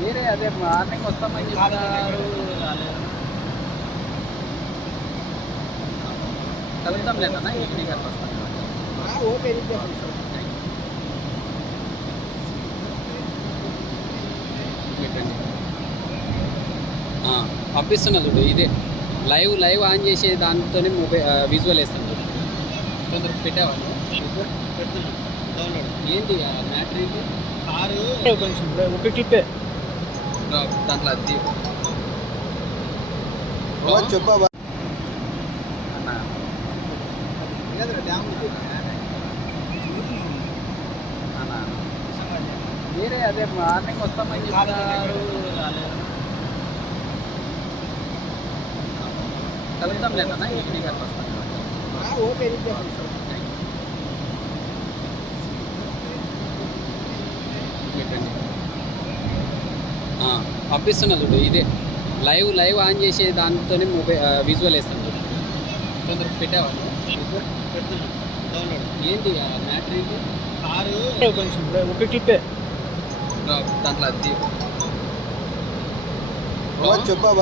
వేరే అదే మార్నింగ్ వస్తామని చెప్పారు. కలుద్దాం లేదన్నా ఈవినింగ్ అట్లా వస్తాం. పంపిస్తున్నా చూడు, ఇదే లైవ్ ఆన్ చేసే దాంతోనే మొబైల్ విజువల్ వేస్తాను చూడు. కొందరు పెట్టేవాళ్ళు పెడుతున్నా డౌన్లోడ్. ఏంటి మ్యాటర్ ఏంటి? కారు ఒక క్లిప్పే దాంట్లో అది చెప్పా వేరే అదే మార్నింగ్ వస్తామని చెప్పారు. కలుద్దాం లేదన్నా ఈవినింగ్ అట్లా వస్తాం. పంపిస్తున్నా చూడు, ఇదే లైవ్ ఆన్ చేసే దాంతోనే మొబైల్ విజువల్ వేస్తాను చూడు. కొందరు పెట్టేవాళ్ళు పెడుతున్నా డౌన్లోడ్. ఏంటి మ్యాటర్ ఏంటి? కారు ఒక క్లిప్పే దాంట్లో అది చెప్పా.